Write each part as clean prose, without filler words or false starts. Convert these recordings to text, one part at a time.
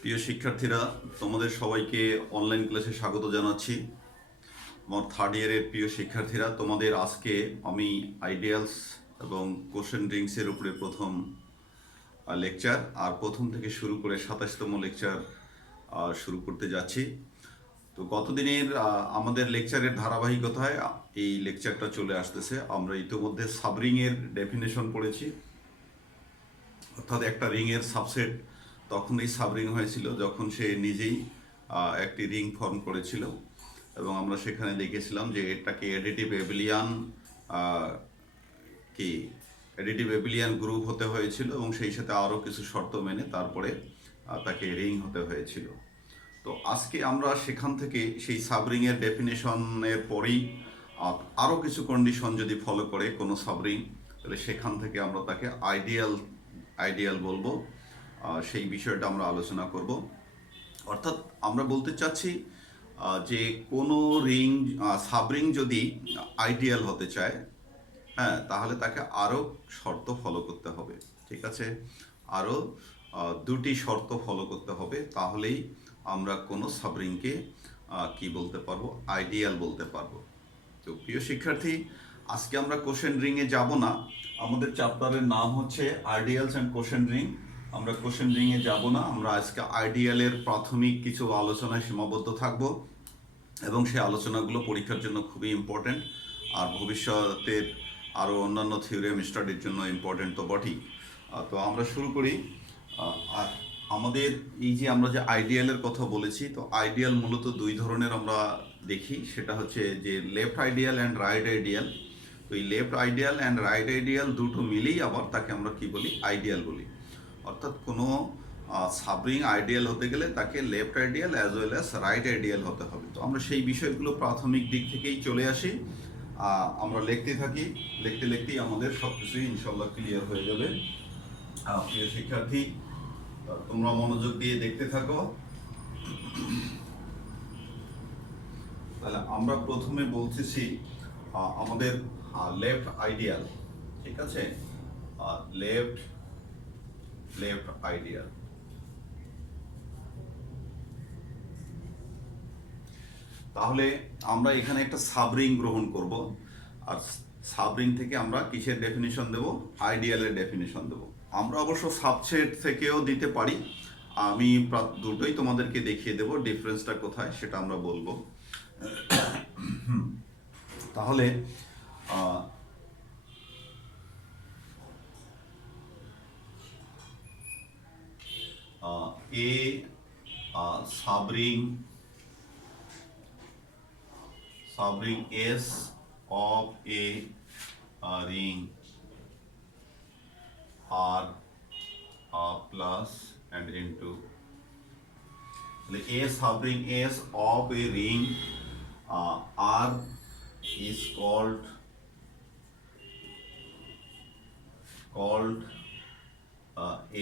প্রিয় শিক্ষার্থীরা, তোমাদের সবাইকে অনলাইন ক্লাসে স্বাগত জানাচ্ছি। আমার থার্ড ইয়ারের প্রিয় শিক্ষার্থীরা, তোমাদের আজকে আমি আইডিয়ালস এবং কোশ্চেন রিংসের উপরে প্রথম লেকচার আর প্রথম থেকে শুরু করে 27তম লেকচার শুরু করতে যাচ্ছি। তো গতদিনের আমাদের লেকচারের ধারাবাহিকতায় এই লেকচারটা চলে আসতেছে। আমরা ইতিমধ্যে সাবরিংয়ের ডেফিনেশন পড়েছি, অর্থাৎ একটা রিংয়ের সাবসেট তখনই সাবরিং হয়েছিল যখন সে নিজেই একটি রিং ফর্ম করেছিল, এবং আমরা সেখানে দেখেছিলাম যে এটাকে কি এডিটিভ এবিলিয়ান গ্রুপ হতে হয়েছিল এবং সেই সাথে আরও কিছু শর্ত মেনে তারপরে তাকে রিং হতে হয়েছিল। তো আজকে আমরা সেখান থেকে সেই সাবরিংয়ের ডেফিনেশনের পরেই আরও কিছু কন্ডিশন যদি ফলো করে কোনো সাবরিং, তাহলে সেখান থেকে আমরা তাকে আইডিয়াল বলবো। সেই বিষয়টা আমরা আলোচনা করব। অর্থাৎ আমরা বলতে চাচ্ছি যে কোনো সাবরিং যদি আইডিয়াল হতে চায়, হ্যাঁ, তাহলে তাকে আরও শর্ত ফলো করতে হবে। ঠিক আছে, আরও দুটি শর্ত ফলো করতে হবে, তাহলেই আমরা কোনো সাবরিংকে কি বলতে পারবো, আইডিয়াল বলতে পারবো। তো প্রিয় শিক্ষার্থী, আজকে আমরা কোশ্চেন রিংয়ে যাব না। আমাদের চ্যাপ্টারের নাম হচ্ছে আইডিয়ালস অ্যান্ড কোশ্চেন রিং। আমরা কোশ্চেন রিংয়ে যাব না, আমরা আজকে আইডিয়ালের প্রাথমিক কিছু আলোচনায় সীমাবদ্ধ থাকব, এবং সেই আলোচনাগুলো পরীক্ষার জন্য খুবই ইম্পর্ট্যান্ট, আর ভবিষ্যতের আরও অন্যান্য থিওরিয়াম স্টাডির জন্য ইম্পর্ট্যান্ট তো বটেই। তো আমরা শুরু করি। আমাদের এই যে আমরা যে আইডিয়ালের কথা বলেছি, তো আইডিয়াল মূলত দুই ধরনের আমরা দেখি। সেটা হচ্ছে যে left ideal and right ideal. তো এই left ideal and right ideal দুটো মিলেই আবার তাকে আমরা কি বলি, আইডিয়াল বলি। অর্থাৎ কোনো সাবরিং আইডিয়াল হতে গেলে তাকে left ideal as well as right ideal হতে হবে। তো আমরা সেই বিষয়গুলো প্রাথমিক দিক থেকেই চলে আসি। আমরা লিখতে থাকি, লিখতে লিখতেই আমাদের সব কিছুই ইনশাল্লাহ ক্লিয়ার হয়ে যাবে। প্রিয় শিক্ষার্থী, তোমরা মনোযোগ দিয়ে দেখতে থাকো। তাহলে আমরা প্রথমে বলতেছি আমাদের লেফট আইডিয়াল। ঠিক আছে, লেফট আইডিয়াল। তাহলে আমরা এখানে একটা সাবরিং গ্রহণ করব, আর সাবরিং থেকে আমরা কিসের ডেফিনিশন দেব, আইডিয়ালের ডেফিনিশন দেব। আমরা অবশ্য সাবসেট থেকেও দিতে পারি। আমি দুটোই তোমাদেরকে দেখিয়ে দেব, ডিফারেন্সটা কোথায় সেটা আমরা বলবো। তাহলে a সাবরিং S of a ring R plus and into a subring S of a ring R is called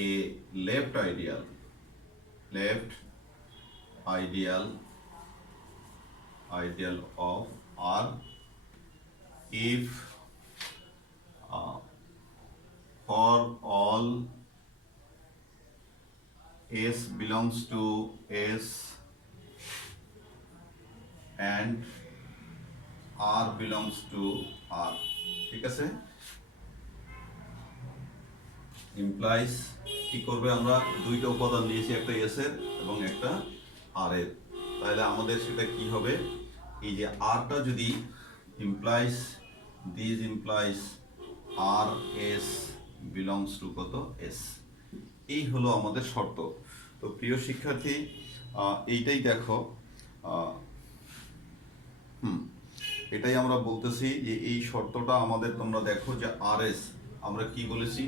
a left ideal of R if for all S belongs to S and R belongs to R. ঠিক আছে, implies কি করবে, আমরা দুইটা উপাদান নিয়েছি, একটা S এর এবং একটা আর এর। তাহলে আমাদের সেটা কি হবে, এই যে আরটা যদি implies R S belongs to কত, এস। এই হলো আমাদের শর্ত। তো প্রিয় শিক্ষার্থী, এইটাই দেখো, এটাই আমরা বলতেছি যে এই শর্তটা আমাদের, তোমরা দেখো যে আর এস আমরা কি বলেছি,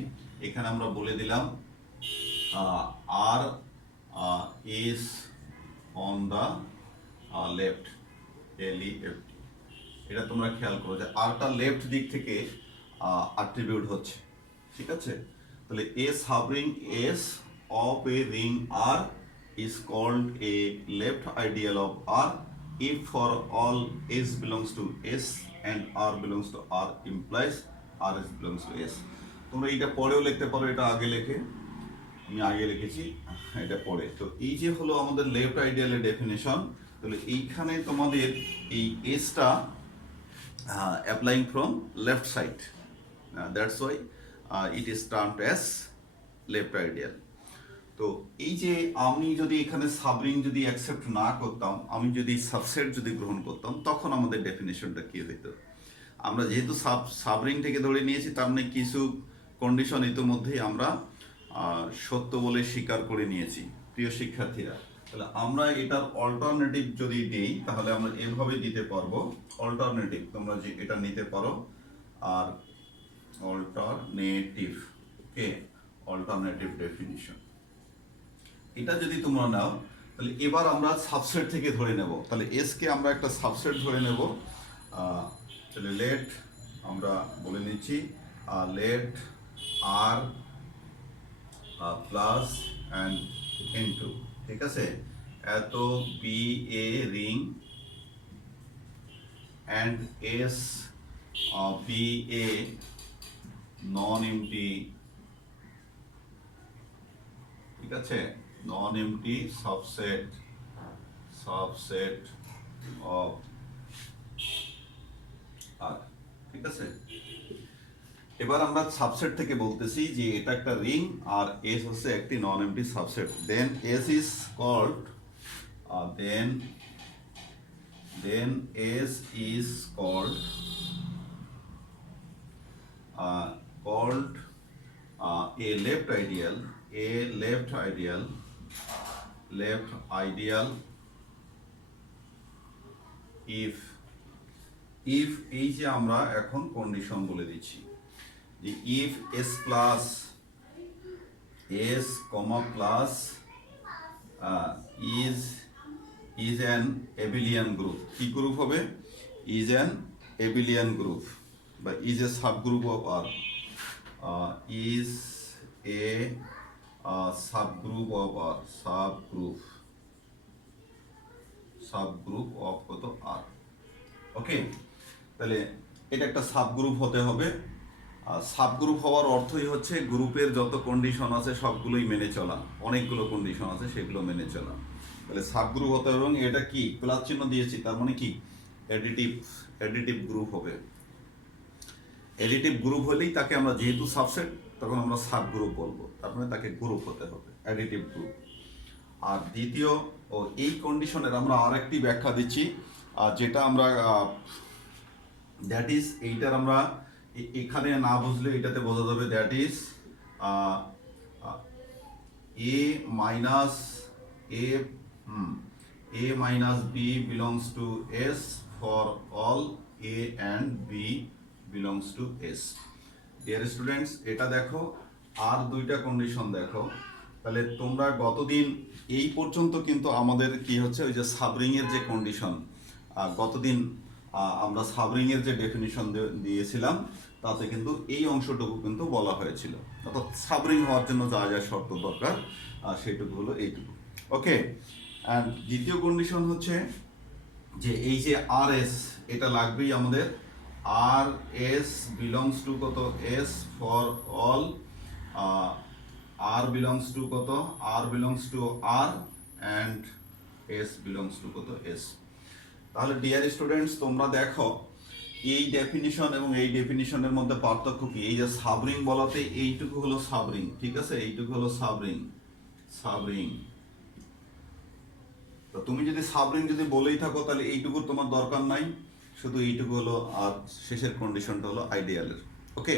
এখানে আমরা বলে দিলাম R is on the left, LEFT। এটা তোমরা খেয়াল করো যে আরটা লেফট দিক থেকে অ্যাট্রিবিউট হচ্ছে। ঠিক আছে, তাহলে a subring S of a ring R is called a left ideal of R if for all S belongs to S and R belongs to R implies RS belongs to S। তোমরা এটা পরেও লিখতে পারো, এটা আগে লেখে আমি আগে লিখেছি, এটা পড়ে। তো এই যে হলো আমাদের লেফট আইডিয়ালের ডেফিনেশন। তাহলে এইখানে তোমাদের এই এসটা applying from left side, that's why it is termed as left ideal. তো এই যে আমি যদি এখানে সাবরিং যদি অ্যাকসেপ্ট না করতাম, আমি যদি সাবসেট যদি গ্রহণ করতাম, তখন আমাদের ডেফিনেশনটা কি হতো? আমরা যেহেতু সাবরিং থেকে ধরে নিয়েছি, তার মানে কিছু কন্ডিশন ইতিমধ্যেই আমরা সত্য বলে স্বীকার করে নিয়েছি প্রিয় শিক্ষার্থীরা। তাহলে আমরা এটার অল্টারনেটিভ যদি দিই, তাহলে আমরা এভাবে দিতে পারবো। অল্টারনেটিভ তোমরা যে এটা নিতে পারো, আর অল্টারনেটিভ, ওকে, অল্টারনেটিভ ডেফিনিশন এটা যদি তোমরা নাও, তাহলে এবার আমরা সাবসেট থেকে ধরে নেব। তাহলে এস কে আমরা একটা সাবসেট ধরে নেব। তাহলে লেট আমরা বলে নিচ্ছি let R plus and into, ঠিক আছে, এত be a ring and S be a non empty, ঠিক আছে, non empty subset of R, ঠিক আছে। এবার আমরা সাবসেট থেকে বলতেছি যে এটা একটা রিং আর এস হচ্ছে একটি non empty subset. Then S is called then S is called a left ideal if এই যে আমরা এখন কন্ডিশন বলে দিচ্ছি যে if s plus s comma plus is an abelian group, কি গ্রুপ হবে? is an abelian group বা is a subgroup of R, is a subgroup of R, subgroup of কত R, ওকে। তাহলে এটা একটা সাবগ্রুপ হতে হবে। আর সাবগ্রুপ হওয়ার অর্থই হচ্ছে গ্রুপের যত কন্ডিশন আছে সবগুলোই মেনে চলা, অনেকগুলো কন্ডিশন আছে সেগুলো মেনে চলা। তাহলে সাবগ্রুপ হতে হবে, এবং এটা কি প্লাস চিহ্ন দিয়েছি, তার মানে কি অ্যাডিটিভ গ্রুপ হবে। অ্যাডিটিভ গ্রুপ হলেই তাকে আমরা, যেহেতু সাবসেট, তখন আমরা সাব গ্রুপ বলবো, তার মানে তাকে গ্রুপ হতে হবে, অ্যাডিটিভ গ্রুপ। আর দ্বিতীয় এই কন্ডিশনের আমরা আরেকটি ব্যাখ্যা দিচ্ছি, যেটা আমরা দ্যাট ইজ, এইটার আমরা এখানে না বুঝলে এটাতে বোঝা যাবে, that is A minus B belongs to S for all A and B belongs to S. Dear students, এটা দেখো, আর দুইটা কন্ডিশন দেখো। তাহলে তোমরা গতদিন এই পর্যন্ত কিন্তু আমাদের কি হচ্ছে, ওই যে সাবরিং এর যে কন্ডিশন, গতদিন আমরা সাবরিং এর যে ডেফিনিশন দিয়েছিলাম, তাতে কিন্তু এই অংশটুকু কিন্তু বলা হয়েছিল, অর্থাৎ সাবরিং হওয়ার জন্য যা যা শর্ত দরকার সেটুকু হলো এইটুকু, ওকে। অ্যান্ড দ্বিতীয় কন্ডিশন হচ্ছে যে এই যে আর এস, এটা লাগবেই আমাদের। আর এস বিলংস টু কত? S for all R belongs to কত? R belongs to R and S belongs to কত? এস। তাহলে ডিয়ার স্টুডেন্টস, তোমরা দেখো এই ডেফিনিশন এবং এই ডেফিনিশনের মধ্যে পার্থক্য কি? এই যে সাবরিং বলাতে এইটুকু হলো সাবরিং, ঠিক আছে, এইটুকু হলো সাবরিং। তো তুমি যদি সাবরিং যদি বলেই থাকো, তাহলে এইটুকুর তোমার দরকার নাই, শুধু এইটুকু হলো, আর শেষের কন্ডিশনটা হলো আইডিয়ালের, ওকে।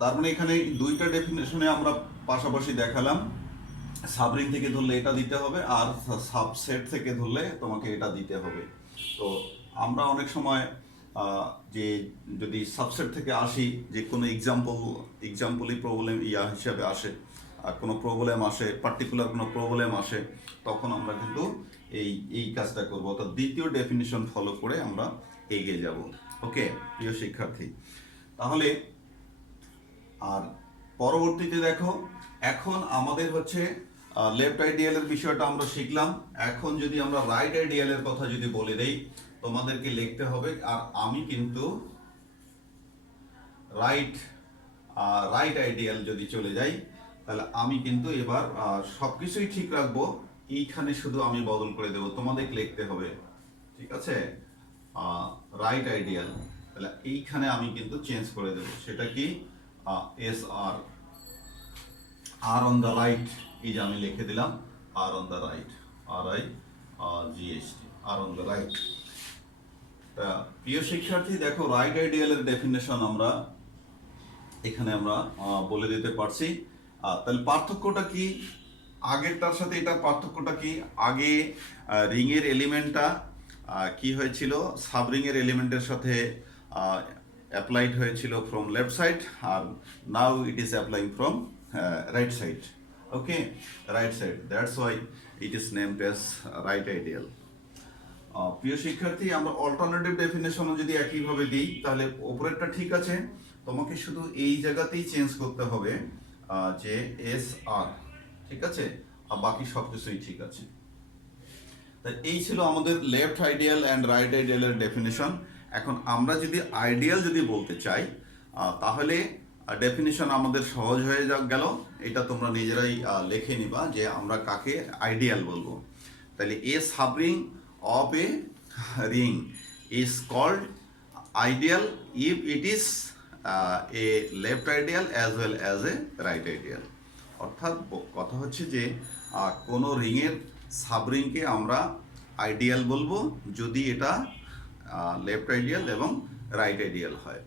তার মানে এখানে দুইটা ডেফিনেশনে আমরা পাশাপাশি দেখালাম, সাবরিং থেকে ধরলে এটা দিতে হবে, আর সাবসেট থেকে ধরলে তোমাকে এটা দিতে হবে। তো আমরা অনেক সময় যে যদি সাবসেট থেকে আসি, যে কোনো এক্সাম্পলই প্রবলেম হিসাবে আসে, আর কোনো প্রবলেম আসে, পার্টিকুলার কোনো প্রবলেম আসে, তখন আমরা কিন্তু এই কাজটা করবো, অর্থাৎ দ্বিতীয় ডেফিনিশন ফলো করে আমরা এগিয়ে যাব, ওকে প্রিয় শিক্ষার্থী। তাহলে আর পরবর্তীতে দেখো, এখন আমাদের হচ্ছে লেফট আইডিয়ালের বিষয়টা আমরা শিখলাম। এখন যদি আমরা রাইট আইডিয়ালের কথা যদি বলে দেই, তোমাদেরকে লিখতে হবে, আর আমি কিন্তু রাইট আইডিয়াল যদি চলে যাই, তাহলে আমি কিন্তু এবার সবকিছুই ঠিক রাখবো, এইখানে শুধু আমি বদল করে দেবো, তোমাদের লিখতে হবে, ঠিক আছে? রাইট আইডিয়াল, তাহলে এইখানে আমি কিন্তু চেঞ্জ করে দেবো, সেটা কি S R, R on the right, এই যে আমি লিখে দিলাম R on the right, R I GST, R on the right. তা প্রিয় শিক্ষার্থী দেখো, রাইট আইডিয়ালের ডেফিনেশন আমরা এখানে আমরা বলে দিতে পারছি। তাহলে পার্থক্যটা কি আগেরটার সাথে এটার পার্থক্যটা কি? আগে রিং এর এলিমেন্টটা কি হয়েছিল, সাব রিং এর এলিমেন্টের সাথে অ্যাপ্লাইড হয়েছিল ফ্রম লেফট সাইড, আর now it is applying from right side. Okay, right side, that's why it is named as right ideal. প্রিয় শিক্ষার্থী, আমরা অল্টারনেটিভ ডেফিনেশনও যদি একইভাবে দিই, তাহলে ওপরেরটা ঠিক আছে, তোমাকে শুধু এই জায়গাতেই চেঞ্জ করতে হবে যে এস আর, ঠিক আছে, আর বাকি সব কিছুই ঠিক আছে। তাই এই ছিল আমাদের লেফট আইডিয়াল অ্যান্ড রাইট আইডিয়ালের ডেফিনেশন। এখন আমরা যদি আইডিয়াল যদি বলতে চাই, তাহলে ডেফিনেশন আমাদের সহজ হয়ে গেল। এটা তোমরা নিজেরাই লিখে নিবা যে আমরা কাকে আইডিয়াল বলবো। তাহলে a subring of a ring is called ideal if it is a left ideal as well as a right ideal. অর্থাৎ কথা হচ্ছে যে কোনো রিংয়ের সাবরিংকে আমরা আইডিয়াল বলবো যদি এটা লেফট আইডিয়াল এবং রাইট আইডিয়াল হয়।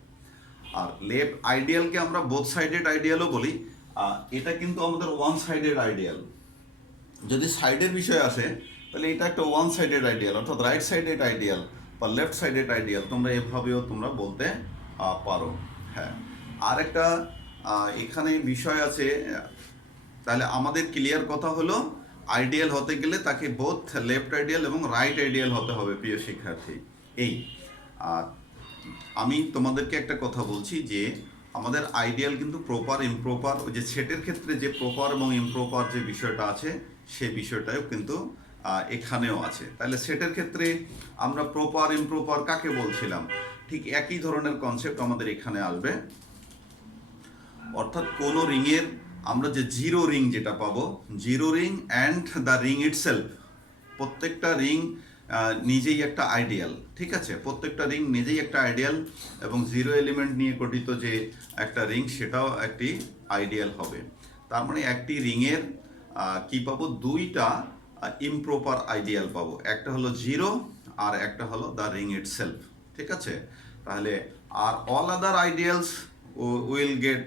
আর লেফট আইডিয়ালকে আমরা বোথ সাইডেড আইডিয়ালও বলি। এটা কিন্তু আমাদের ওয়ান সাইডেড আইডিয়াল। যদি সাইডের বিষয় আসে তাহলে এটা একটা ওয়ান সাইডেড আইডিয়াল, অর্থাৎ রাইট সাইডেড আইডিয়াল বা লেফট সাইডেড আইডিয়াল, তোমরা এভাবেও তোমরা বলতে পারো। হ্যাঁ, আর একটা এখানে বিষয় আছে। তাহলে আমাদের ক্লিয়ার কথা হলো, আইডিয়াল হতে গেলে তাকে বোথ লেফট আইডিয়াল এবং রাইট আইডিয়াল হতে হবে প্রিয় শিক্ষার্থী। এই আমি তোমাদেরকে একটা কথা বলছি যে আমাদের আইডিয়াল কিন্তু প্রপার ইমপ্রপার, ওই যে সেটের ক্ষেত্রে যে প্রপার এবং ইমপ্রপার যে বিষয়টা আছে সে বিষয়টাও কিন্তু এখানেও আছে। তাহলে সেটের ক্ষেত্রে আমরা প্রপার ইমপ্রপার কাকে বলছিলাম, ঠিক একই ধরনের কনসেপ্ট আমাদের এখানে আসবে। অর্থাৎ কোনো রিংয়ের আমরা যে জিরো রিং যেটা পাবো, zero ring and the ring itself, প্রত্যেকটা রিং নিজেই একটা আইডিয়াল, ঠিক আছে, প্রত্যেকটা রিং নিজেই একটা আইডিয়াল, এবং জিরো এলিমেন্ট নিয়ে গঠিত যে একটা রিং সেটাও একটি আইডিয়াল হবে। তার মানে একটি রিংয়ের কি পাবো, দুইটা ইমপ্রপার আইডিয়াল পাবো, একটা হলো জিরো আর একটা হলো দ্য রিং ইটসেলফ, ঠিক আছে। তাহলে আর all other ideals will get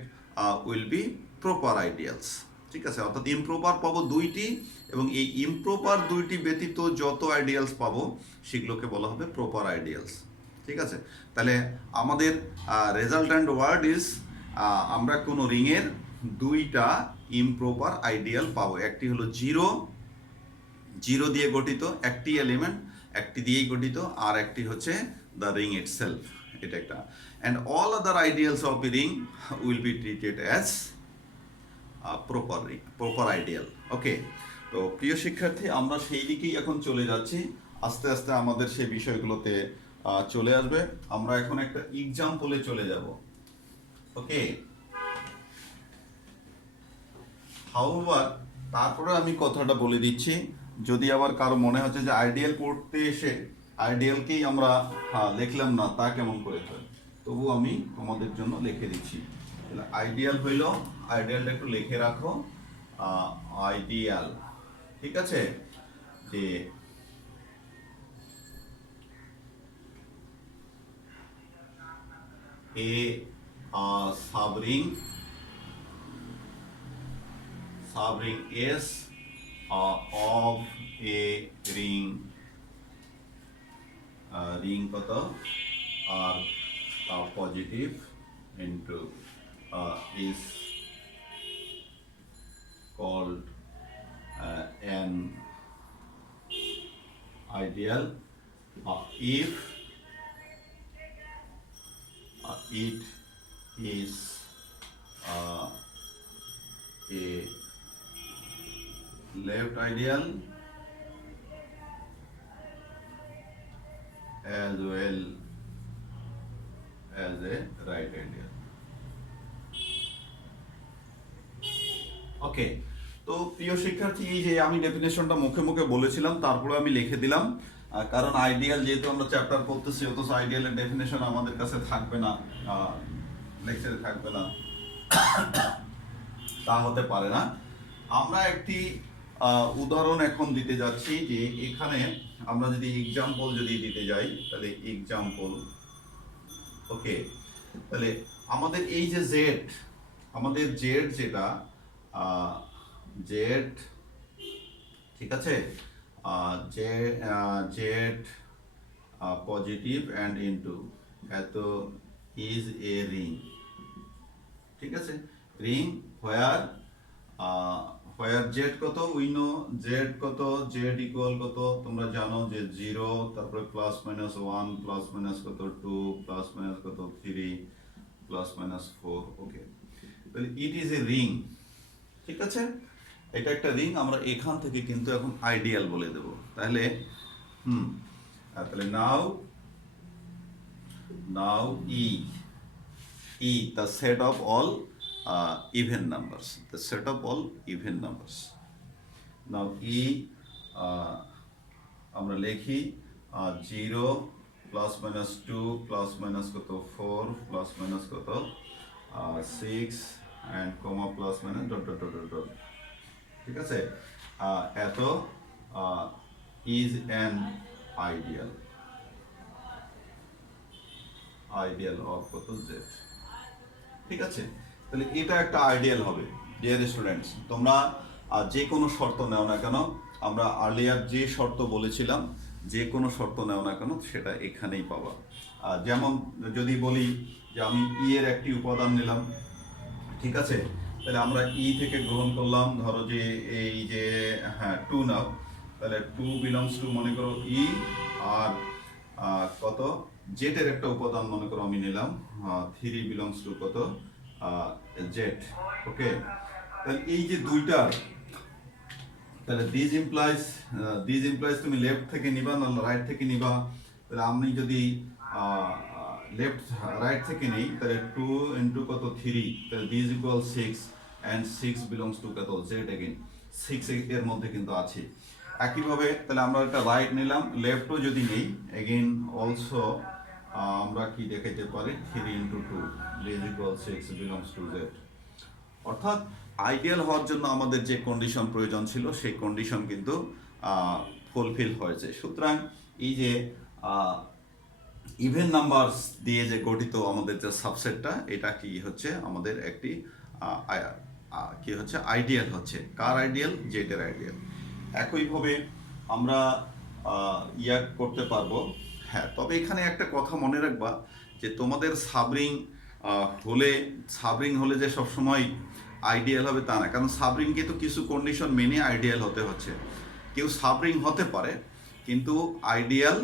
will be proper ideals, ঠিক আছে। অর্থাৎ ইমপ্রপার পাবো দুইটি, এবং এই ইমপ্রপার দুইটি ব্যতীত যত আইডিয়ালস পাবো সেগুলোকে বলা হবে প্রপার আইডিয়ালস, ঠিক আছে। তাহলে আমাদের রেজাল্ট্যান্ট ওয়ার্ড ইজ, আমরা কোনো রিংয়ের দুইটা ইমপ্রপার আইডিয়াল পাবো, একটি হলো জিরো, জিরো দিয়ে গঠিত একটি এলিমেন্ট, একটি দিয়েই গঠিত, আর একটি হচ্ছে দ্য রিং ইটসেলফ, এটা একটা। And all other ideals of a ring will be treated as proper ideal. Okay, তো প্রিয় শিক্ষার্থী, আমরা সেই দিকেই এখন চলে যাচ্ছি, আস্তে আস্তে আমাদের সেই বিষয়গুলোতে চলে আসবে। আমরা এখন একটা এক্সাম্পলে চলে যাব। ওকে, হাউএভার, তারপরে আমি কথাটা বলে দিচ্ছি, যদি আবার কারো মনে হচ্ছে যে আইডিয়াল পড়তে এসে আইডিয়ালকেই আমরা লিখলাম না, তা কেমন করে হয়, তবু আমি তোমাদের জন্য লিখে দিচ্ছি। আইডিয়াল হইল, আইডিয়ালটা একটু লিখে রাখো, আইডিয়াল, ঠিক আছে, যে এ সাবরিং S of a ring কত আর positive into is called an ideal if it is a left ideal as well as a right ideal. ওকে, তো প্রিয় শিক্ষার্থী, এই যে আমি ডেফিনেশনটা মুখে মুখে বলেছিলাম, তারপরে আমি লিখে দিলাম, কারণ আইডিয়াল যেহেতু আমরা চ্যাপ্টার করতেছি, অথচ আইডিয়ালের ডেফিনেশন আমাদের কাছে থাকবে না, লেকচারে থাকবে না, তা হতে পারে না। আমরা একটি উদাহরণ এখন দিতে যাচ্ছি, যে এখানে আমরা যদি এক্সাম্পল যদি দিতে যাই, তাহলে এক্সাম্পল, ওকে, তাহলে আমাদের এই যে জেড, আমাদের জেড যেটা জেড, ঠিক আছে, জেড পজিটিভ অ্যান্ড ইনটু এত ইজ এ রিং, ঠিক আছে, রিং হোয়ার হোয়ার জেড কত, উই নো জেড কত, জেড ইকুয়াল কত তোমরা জানো যে 0, তারপরে প্লাস মাইনাস 1, প্লাস মাইনাস কত 2, প্লাস মাইনাস কত 3, প্লাস মাইনাস 4, ওকে, তাহলে ইট ইজ এ রিং, ঠিক আছে, এটা একটা রিং। আমরা এখান থেকে কিন্তু এখন আইডিয়াল বলে দেব, তাহলে তাহলে নাও E the set of all even numbers, the set of all even numbers. Now E আমরা লিখি 0 প্লাস মাইনাস 2 প্লাস মাইনাস কত 4 প্লাস মাইনাস কত 6 and comma plus minus dot dot dot dot, ঠিক আছে, এত is an ideal of কত z, ঠিক আছে, তাহলে এটা একটা আইডিয়াল হবে। ডিয়ার স্টুডেন্টস, তোমরা যে কোনো শর্ত নাও না কেন, আমরা আর্লিয়ার যে শর্ত বলেছিলাম, যে কোনো শর্ত নাও না কেন সেটা এখানেই পাবা। যেমন যদি বলি যে আমি ই এর একটি উপাদান নিলাম, ঠিক আছে, তাহলে আমরা ই থেকে গ্রহণ করলাম, ধরো যে এই যে 2 নাও, তাহলে 2 বিলংস টু মনে করো ই, আর কত জেড এর একটা উপাদান মনে করো আমি নিলাম 3 বিলংস টু কত জেড, ওকে, তাহলে এই যে দুইটা, তাহলে দিস ইমপ্লাইজ তুমি লেফট থেকে নিবা না রাইট থেকে নিবা, তাহলে আমি যদি লেফট রাইট থেকে নেই, তাহলে 2 ইন্টু কত 3, তাহলে this equal 6 and 6 belongs to কত জেড, এগেইন 6 এর মধ্যে কিন্তু আছে। একইভাবে তাহলে আমরা একটা রাইট নিলাম, লেফটও যদি নেই, এগেইন অলসো আমরা কি দেখাইতে পারি 3 into 2 this equal 6 belongs to Z. অর্থাৎ আইডিয়াল হওয়ার জন্য আমাদের যে কন্ডিশন প্রয়োজন ছিল, সেই কন্ডিশন কিন্তু ফুলফিল হয়েছে। সুতরাং এই যে ইভেন নাম্বারস দিয়ে যে গঠিত আমাদের যে সাবসেটটা, এটা কি হচ্ছে আমাদের একটি কি হচ্ছে আইডিয়াল হচ্ছে, কার আইডিয়াল, জেডের আইডিয়াল। একইভাবে আমরা ইয়া করতে পারবো। হ্যাঁ, তবে এখানে একটা কথা মনে রাখবা, যে তোমাদের সাবরিং হলে যে সবসময় আইডিয়াল হবে তা না, কারণ সাবরিংকে তো কিছু কন্ডিশন মেনে আইডিয়াল হতে হচ্ছে। কেউ সাবরিং হতে পারে কিন্তু আইডিয়াল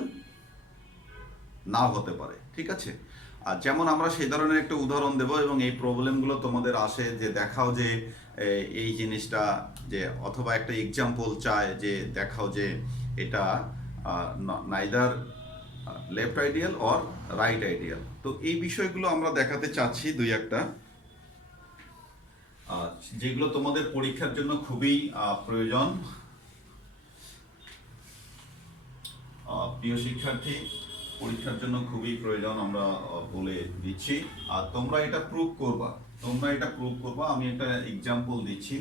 নাও হতে পারে, ঠিক আছে। আর যেমন আমরা সেই ধরনের একটা উদাহরণ দেব, এবং এই প্রবলেমগুলো তোমাদের আসে যে দেখাও যে এই জিনিসটা, যে অথবা একটা এক্সাম্পল চায় যে দেখাও যে এটা neither left ideal or right ideal. তো এই বিষয়গুলো আমরা দেখাতে চাচ্ছি দুই একটা, যেগুলো তোমাদের পরীক্ষার জন্য খুবই প্রয়োজন। প্রিয় শিক্ষার্থী, পরীক্ষার জন্য খুবই প্রয়োজন আমরা বলে দিচ্ছি, আর তোমরা এটা প্রুভ করবা। আমি একটা এক্সাম্পল দিচ্ছি,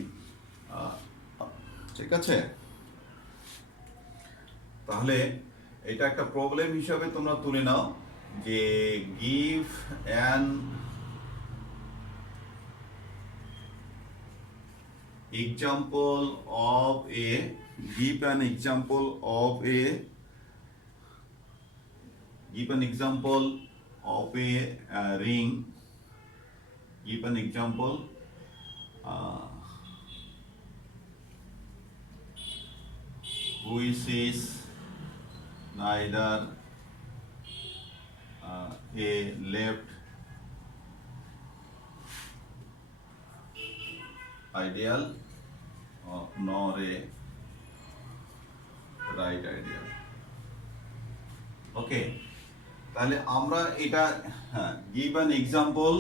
ঠিক আছে। তাহলে এটা একটা প্রবলেম হিসাবে তোমরা তুলে নাও, যে give an example of a give an example of a ring, give an example which is neither a left ideal nor a right ideal, ওকে। তাহলে আমরা এটা গিভ অ্যান এক্সাম্পল,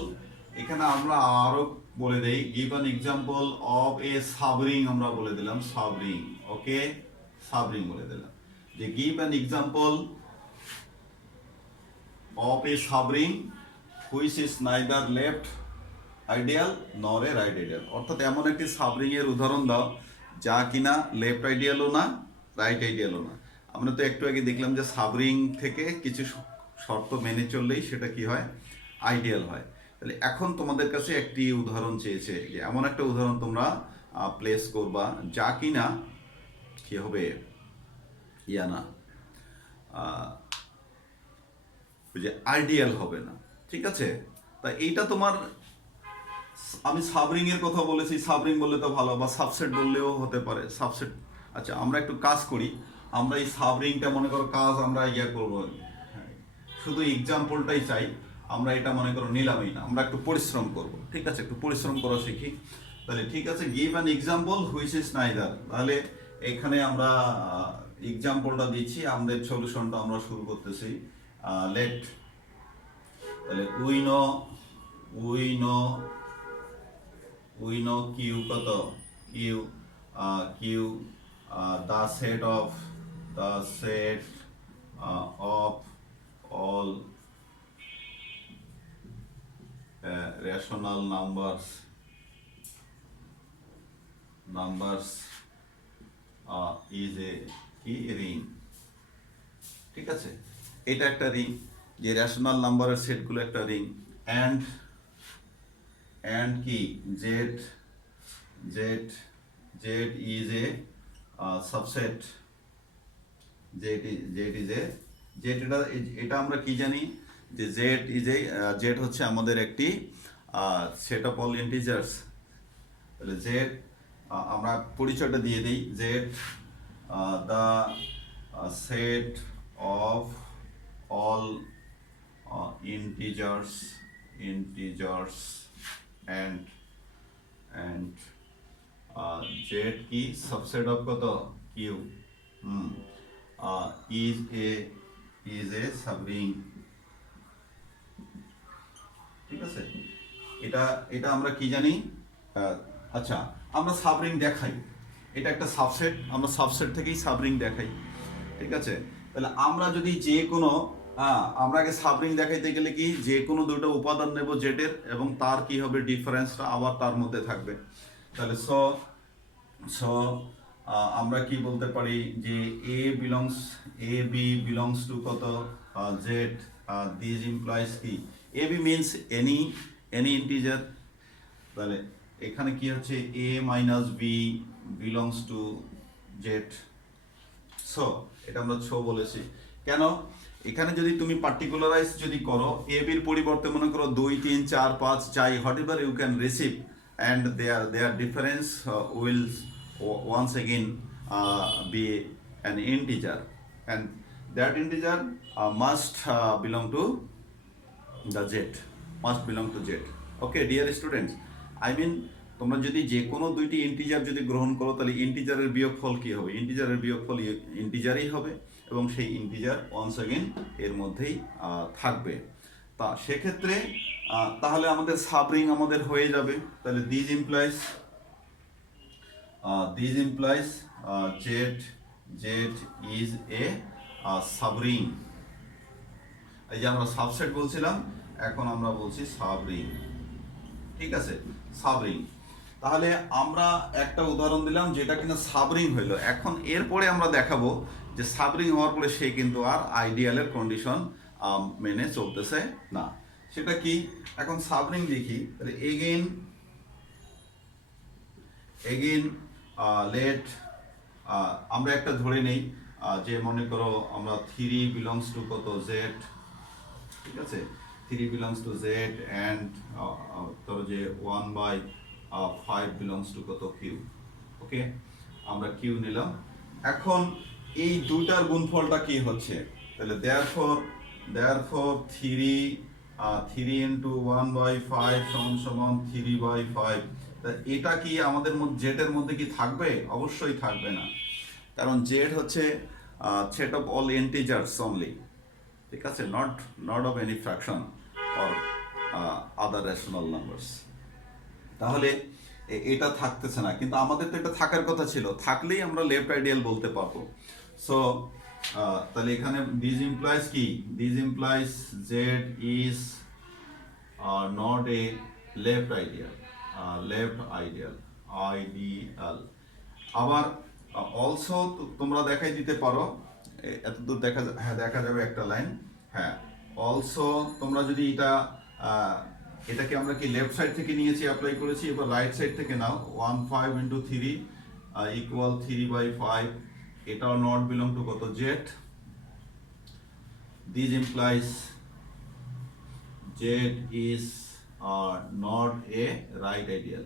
এখানে আমরা আরো বলে দেই, গিভ অ্যান এক্সাম্পল অফ এ সাবরিং, আমরা বলে দিলাম সাবরিং। ওকে, সাবরিং বলে দিলাম যে give an example of A সাবরিং which is neither left ideal নর এ রাইট আইডিয়াল। অর্থাৎ এমন একটি সাবরিং এর উদাহরণ দাও যা কিনা লেফট আইডিয়ালও না রাইট আইডিয়ালও না। আমরা তো একটু আগে দেখলাম যে সাবরিং থেকে কিছু শর্ত মেনে চললেই সেটা কি হয়, আইডিয়াল হয়। তাহলে এখন তোমাদের কাছে একটি উদাহরণ চেয়েছে যে এমন একটা উদাহরণ তোমরা প্লেস করবা যা কিনা কি হবে, ইয়া না, ওই যে আইডিয়াল হবে না। ঠিক আছে, তা এইটা তোমার, আমি সাবরিং এর কথা বলেছি, সাবরিং বললে তো ভালো, বা সাবসেট বললেও হতে পারে, সাবসেট। আচ্ছা, আমরা একটু কাজ করি, আমরা এই সাবরিংটা মনে করো কাজ আমরা ইয়া করবো, শুধু এক্সাম্পলটাই চাই, আমরা এটা মনে করো নিলামই না, আমরা একটু পরিশ্রম করব। ঠিক আছে, একটু পরিশ্রম করা শিখি। তাহলে ঠিক আছে, give an example which is neither. তাহলে এখানে আমরা এক্সাম্পলটা দিচ্ছি, আমাদের সলিউশনটা আমরা শুরু করতেছি। লেট, তাহলে উই নো কিউ কত, Q the set of all rational numbers is a ring। ঠিক আছে, এটা একটা রিং, যে রেশনাল নাম্বারের সেটগুলো একটা রিং। and কি z is a subset, এটা আমরা কি জানি যে z হচ্ছে আমাদের একটি সেট অফ অল ইন্টিজার্স। তাহলে z, আমরা পরিচয়টা দিয়ে দিই, z the set of all integers and z কি সাবসেট অফ কত, q, is a সাবরিং। ঠিক আছে, এটা আমরা কি জানি, আচ্ছা আমরা সাবরিং দেখাই, এটা একটা সাবসেট, আমরা সাবসেট থেকেই সাবরিং দেখাই। ঠিক আছে, তাহলে আমরা যদি যে কোনো আমরা আগে সাবরিং দেখাইতে গেলে কি যে কোনো দুটো উপাদান নেব জেটের, এবং তার কি হবে ডিফারেন্সটা আবার তার মধ্যে থাকবে। তাহলে আমরা কি বলতে পারি যে এ বি বিলংস টু কত, জেড। দিস ইমপ্লাইজ কি, a b means any integer. তাহলে এখানে কি হচ্ছে, a minus B belongs to Z. So এটা আমরা বলেছি কেন, এখানে যদি তুমি পার্টিকুলারাইজ যদি করো, এ বির পরিবর্তে মনে করো 2 3 4 5 চাই, whatever you can receive, and their difference will once again be an integer, and that integer must belong to the z, okay dear students, I mean তোমরা যদি যে কোনো দুইটি ইন্টিজার যদি গ্রহণ করো, তাহলে ইন্টিজারের বিয়োগফল কি হবে, ইন্টিজারের বিয়োগফল ইন্টিজারই হবে, এবং সেই ইন্টিজার once again এর মধ্যেই থাকবে। তা সেক্ষেত্রে তাহলে আমাদের সাবরিং আমাদের হয়ে যাবে। তাহলে this implies z is a subring। এই যে আমরা সাবসেট বলছিলাম, এখন আমরা বলছি সাবরিং। ঠিক আছে, সাবরিং। তাহলে আমরা একটা উদাহরণ দিলাম যেটা কিনা সাবরিং হইলো। এখন এরপরে আমরা দেখাবো যে সাবরিং হওয়ার পরে সে কিন্তু আর আইডিয়ালের কন্ডিশন মেনে চলতেছে না। সেটা কি, এখন সাবরিং দেখি। তাহলে এগেইন লেট, আমরা একটা ধরে নেই যে মনে করো আমরা 3 বিলংস টু কত, জেড। ঠিক আছে, 3 বিলংস টু জেড, অ্যান্ড ধরো যে 1/5 বিলংস টু কত, কিউ। ওকে, আমরা কিউ নিলাম। এখন এই দুইটার গুণফলটা কি হচ্ছে, তাহলে দেয়ারফর 3 ইন্টু 1/5 সমান 3/5। এটা কি আমাদের মধ্যে জেটের মধ্যে কি থাকবে? অবশ্যই থাকবে না, কারণ জেড হচ্ছে set of all integers only. ঠিক আছে, not of any fraction or other rational numbers. তাহলে এটা থাকতেছে না, কিন্তু আমাদের তো এটা থাকার কথা ছিল, থাকলেই আমরা লেফট আইডিয়াল বলতে পারবো। সো তাহলে এখানে দিস ইমপ্লাইজ কি, this implies Z is not a left ideal, left ideal, ideal. আবার অলসো তোমরা দেখাই দিতে পারো, এতদূর দেখা হ্যাঁ দেখা যাবে একটা লাইন, হ্যাঁ অলসো তোমরা যদি এটা এটাকে আমরা কি লেফট সাইড থেকে নিয়েছি অ্যাপ্লাই করেছি, এবার রাইট সাইড থেকে নাও 1/5 × 3 ইকুয়াল 3/5, এটাও নট বিলং টু কত Z, this implies Z is not a right ideal,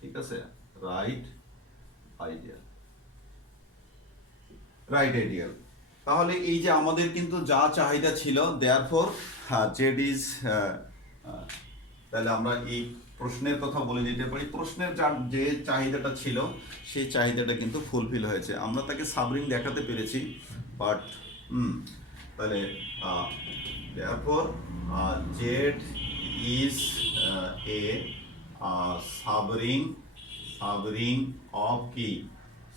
ঠিক আছে, রাইট আইডিয়াল, রাইট আইডিয়াল। তাহলে এই যে আমাদের কিন্তু যা চাহিদা ছিল, দেয়ারফর জেড ইজ, তাহলে আমরা এই প্রশ্নের কথা বলে দিতে পারি, প্রশ্নের যে চাহিদাটা ছিল সেই চাহিদাটা কিন্তু ফুলফিল হয়েছে, আমরা তাকে সাবরিং দেখাতে পেরেছি, বাট তাহলে therefore Z is a subring of কি,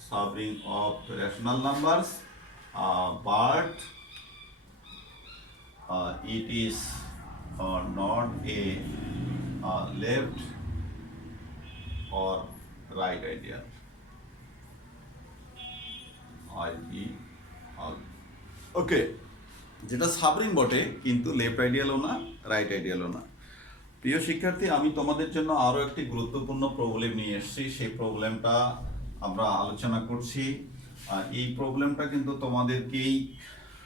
subring of rational numbers, but it is not a left or right ideal. Okay, যেটা সাবরিং বটে কিন্তু লেফট আইডিয়ালও না, রাইট আইডিয়ালও না। প্রিয় শিক্ষার্থী, আমি তোমাদের জন্য আরও একটি গুরুত্বপূর্ণ প্রবলেম নিয়ে এসেছি, সেই প্রবলেমটা আমরা আলোচনা করছি। এই প্রবলেমটা কিন্তু তোমাদেরকেই,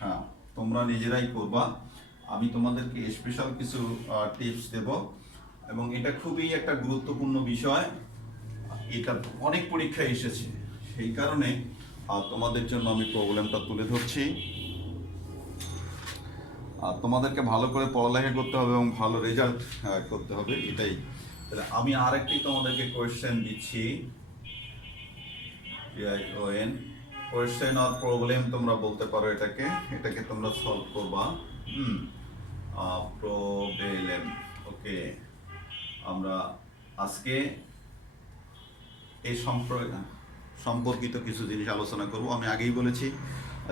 হ্যাঁ তোমরা নিজেরাই করবা, আমি তোমাদেরকে স্পেশাল কিছু টিপস দেব, এবং এটা খুবই একটা গুরুত্বপূর্ণ বিষয়, এটা অনেক পরীক্ষায় এসেছে, সেই কারণে তোমাদের জন্য আমি প্রবলেমটা তুলে ধরছি। আর তোমাদেরকে ভালো করে পড়ালেখা করতে হবে এবং ভালো রেজাল্ট করতে হবে, এটাই। তাহলে আমি আরেকটি তোমাদেরকে কোয়েশ্চেন দিচ্ছি, কোয়েশ্চেন আর প্রবলেম তোমরা বলতে পারো এটাকে, এটাকে তোমরা সলভ করবা, প্রবলেম। ওকে, আমরা আজকে এই সম্পর্কিত কিছু জিনিস আলোচনা করব। আমি আগেই বলেছি,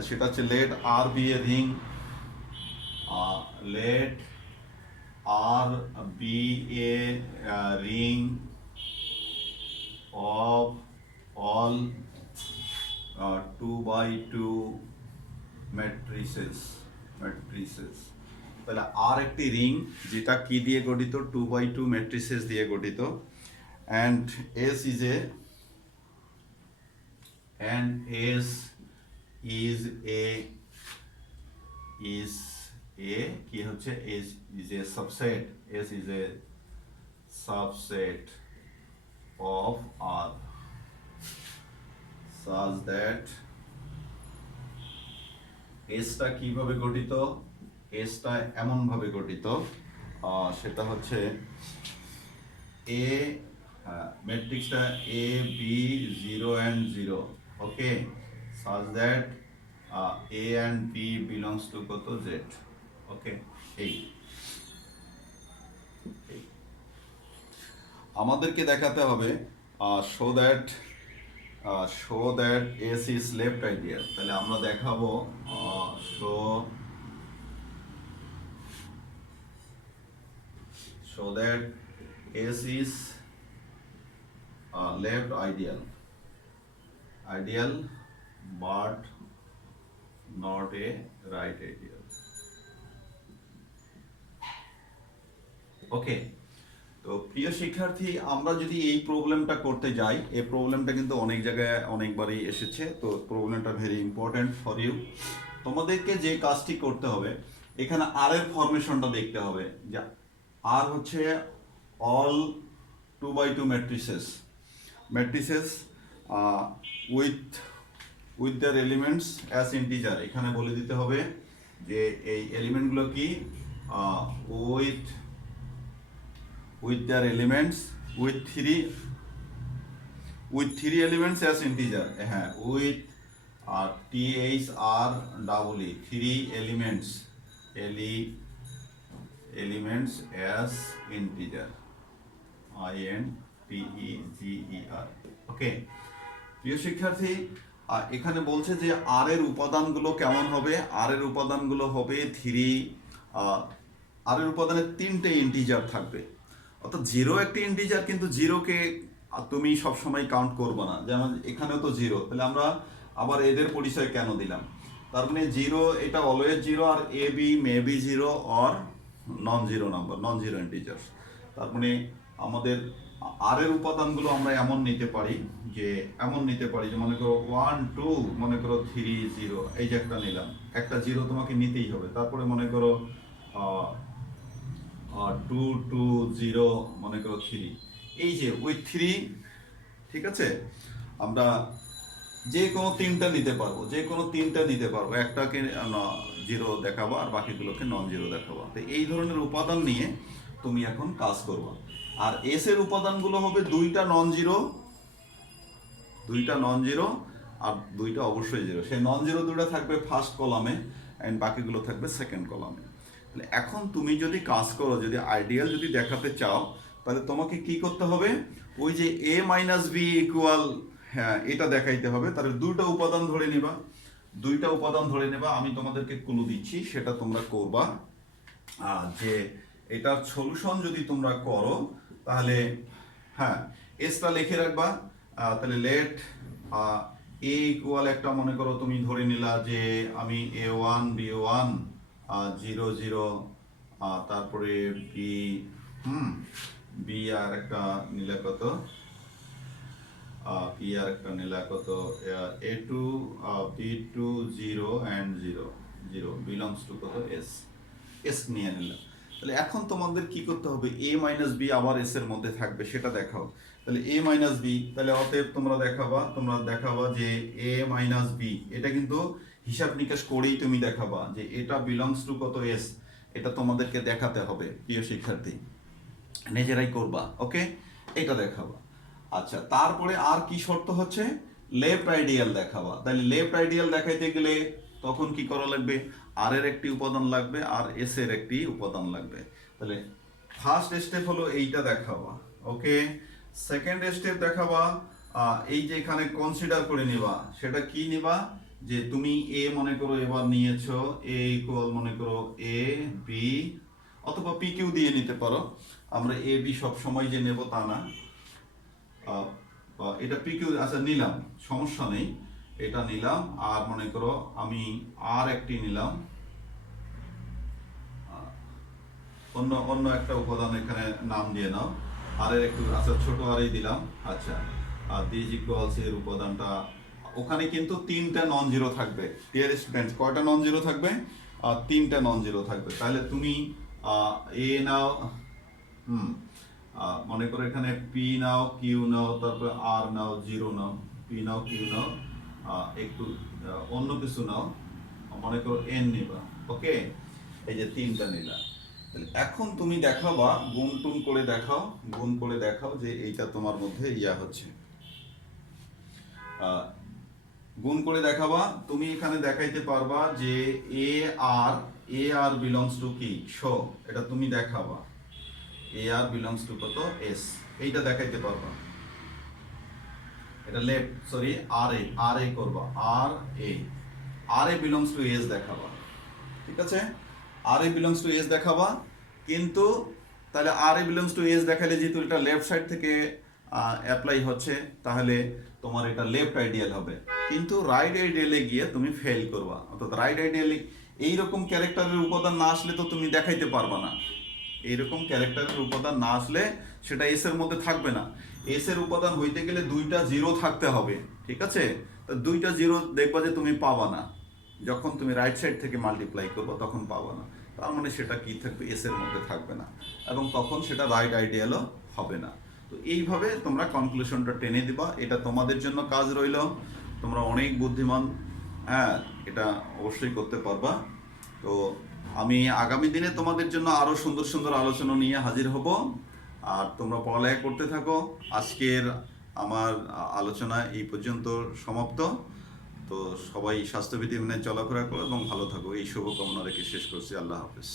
সেটা হচ্ছে let R be a ring, let R be a ring of all 2x2 matrices. তাহলে আর একটি রিং যেটা কি দিয়ে গঠিত, 2x2 ম্যাট্রিসেস দিয়ে গঠিত, and S কি হচ্ছে, is a subset, S is a subset of R such that S টা কিভাবে গঠিত, S টা এমন ভাবে গঠিত, সেটা হচ্ছে A ম্যাট্রিক্সটা A B 0 and 0, okay, such that A and B belongs to কত Z, ওকে। এই আমাদেরকে দেখাতে হবে show that S is left ideal, তাহলে আমরা দেখাবো show that S is left ideal but not a right ideal, ওকে। তো প্রিয় শিক্ষার্থী, আমরা যদি এই প্রবলেমটা করতে যাই, এই প্রবলেমটা কিন্তু অনেক জায়গায় অনেকবারই এসেছে, তো প্রবলেমটা ভেরি ইম্পর্টেন্ট ফর ইউ। তোমাদেরকে যে কাজটি করতে হবে, এখানে আর এর ফরমেশনটা দেখতে হবে, যে আর হচ্ছে all 2x2 matrices with their elements as integer. এখানে বলে দিতে হবে যে এই এলিমেন্টগুলো কি, with their elements, with three elements as integer, হ্যাঁ, with THREE 3 elements as integer, INT PEGER। ওকে প্রিয় শিক্ষার্থী, এখানে বলছে যে আর এর উপাদানগুলো কেমন হবে। আর এর উপাদানগুলো হবে আর এর উপাদানে 3টে ইন্টিজার থাকবে, অর্থাৎ 0 একটি ইন্টিজার, কিন্তু 0কে তুমি সবসময় কাউন্ট করবে না, যেমন এখানেও তো 0, তাহলে আমরা আবার এদের পরিচয় কেন দিলাম? তার মানে 0 এটা অলওয়েজ 0, আর a b may be 0 or non zero number, non zero integer. তার মানে আমাদের আর এর উপাদানগুলো আমরা এমন নিতে পারি যে মনে করো 1 2, মনে করো 3 0, এই যে একটা নিলাম, একটা 0 তোমাকে নিতেই হবে। তারপরে মনে করো 2 2 0, মনে করো 3, এই যে ওই 3, ঠিক আছে। আমরা যে কোনো তিনটা নিতে পারবো, একটাকে 0 দেখাবো আর বাকিগুলোকে নন জিরো দেখাবো। তো এই ধরনের উপাদান নিয়ে তুমি এখন কাজ করবা। আর এস এর উপাদানগুলো হবে দুইটা নন জিরো আর দুইটা অবশ্যই জিরো। সেই নন জিরো দুইটা থাকবে ফার্স্ট কলামে এন্ড বাকিগুলো থাকবে সেকেন্ড কলামে। তাহলে এখন তুমি যদি কাজ করো, যদি আইডিয়াল যদি দেখাতে চাও, তাহলে তোমাকে কি করতে হবে? ওই যে a মাইনাস বি ইকুয়াল, হ্যাঁ এটা দেখাইতে হবে। তাহলে দুইটা উপাদান ধরে নেবা। আমি তোমাদেরকে ক্লু দিচ্ছি, সেটা তোমরা করবা। যে এটার সলিউশন যদি তোমরা করো, তাহলে হ্যাঁ এসটা লিখে রাখবা। তাহলে লেট এ ইকুয়াল একটা, মনে করো তুমি ধরে নিলা যে আমি A1 B1 0 0, তারপরে বি আর একটা নিলা কত, পি আর একটা নিলা কত, A2 B2 0 and 0 0 belongs to কত এস নিয়ে নিলাম। তাহলে এখন তোমাদের কি করতে হবে? a মাইনাস বি আবার এস এর মধ্যে থাকবে, সেটা দেখাও। তাহলে a মাইনাস বি, তাহলে অতএব তোমরা দেখাবা যে a মাইনাস বি, এটা কিন্তু হিসাব নিকাশ করেই তুমি দেখাবা যে এটা বিলংস টু কত এস, এটা তোমাদেরকে দেখাতে হবে প্রিয় শিক্ষার্থী, নিজেরাই করবা। ওকে, এটা দেখাবা। আচ্ছা, তারপরে আর কি শর্ত হচ্ছে? লেফট আইডিয়াল দেখাবা। তাহলে লেফট আইডিয়াল দেখাইতে গেলে তখন কি করা লাগবে? আর এর একটি উপাদান লাগবে আর এস এর একটি উপাদান লাগবে। তাহলে ফার্স্ট স্টেপ হলো এইটা দেখাবা। ওকে, সেকেন্ড স্টেপ দেখাবা এই যে এখানে কনসিডার করে নিবা। সেটা কি নিবা? যে তুমি এ মনে করো এবার নিয়েছো, এ ইকুয়াল মনে করো এ বি, অথবা পি কিউ দিয়ে নিতে পারো। আমরা এ বি সব সময় যে নেব তা না, এটা পি কিউ, আচ্ছা নিলাম, সমস্যা নেই, এটা নিলাম। আর মনে করো আমি আর একটি নিলাম, অন্য একটা উপাদান এখানে নাম দিয়ে নাও, আর এর একটু, আচ্ছা ছোট আরই দিলাম। আচ্ছা, আর দিস ইকুয়ালস এর উপাদানটা, ওখানে কিন্তু 3টা নন জিরো থাকবে। ডিয়ার স্টুডেন্টস, কয়টা নন জিরো থাকবে? 3টা নন জিরো থাকবে। তাহলে তুমি এ নাও, মনে করো এখানে পি নাও, কিউ নাও, তারপরে আর নাও, জিরো নাও, পি নাও, কিউ নাও, একটু অন্য কিছু নাও, মনে করো এন নিবা। ওকে, এই যে 3টা নিলা। তাহলে এখন তুমি দেখাবা, গুণ করে দেখাও যে এইটা তোমার মধ্যে হচ্ছে। গুণ করে দেখাবা। তুমি এখানে দেখাইতে পারবা যে এ আর বিলংস টু কি, শো, এটা তুমি দেখাবা। এ আর বিলংস টু কত, এস, এইটা দেখাইতে পারবা। এটা লেফট, সরি আর এ করবা, আর এ বিলংস টু এস দেখাবা। ঠিক আছে, আর এ বিলংস টু এস দেখাবা। কিন্তু তাহলে আর এ বিলংস টু এস দেখালে যেহেতু এটা লেফট সাইড থেকে অ্যাপ্লাই হচ্ছে, তাহলে তোমার এটা লেফট আইডিয়াল হবে। কিন্তু রাইট আইডিয়ালে গিয়ে তুমি ফেল করবা। অর্থাৎ রাইট আইডিয়ালে এইরকম ক্যারেক্টারের উপাদান না আসলে তো তুমি দেখাইতে পারবা না। এইরকম ক্যারেক্টারের উপাদান না আসলে সেটা এস এর মধ্যে থাকবে না। এস এর উপাদান হইতে গেলে 2টা জিরো থাকতে হবে। ঠিক আছে, তো 2টা জিরো দেখবা যে তুমি পাবা না, যখন তুমি রাইট সাইড থেকে মাল্টিপ্লাই করবে তখন পাবা না। তার মানে সেটা কি থাকবে, এস এর মধ্যে থাকবে না, এবং তখন সেটা রাইট আইডিয়ালও হবে না। তো এইভাবে তোমরা কনক্লুশনটা টেনে দিবা। এটা তোমাদের জন্য কাজ রইল, তোমরা অনেক বুদ্ধিমান, হ্যাঁ এটা অবশ্যই করতে পারবা। তো আমি আগামী দিনে তোমাদের জন্য আরো সুন্দর সুন্দর আলোচনা নিয়ে হাজির হব। আর তোমরা পড়ালেখা করতে থাকো। আজকের আমার আলোচনা এই পর্যন্ত সমাপ্ত। তো সবাই স্বাস্থ্যবিধি মেনে চলাফেরা করো এবং ভালো থাকো, এই শুভকামনা রেখে শেষ করছি। আল্লাহ হাফেজ।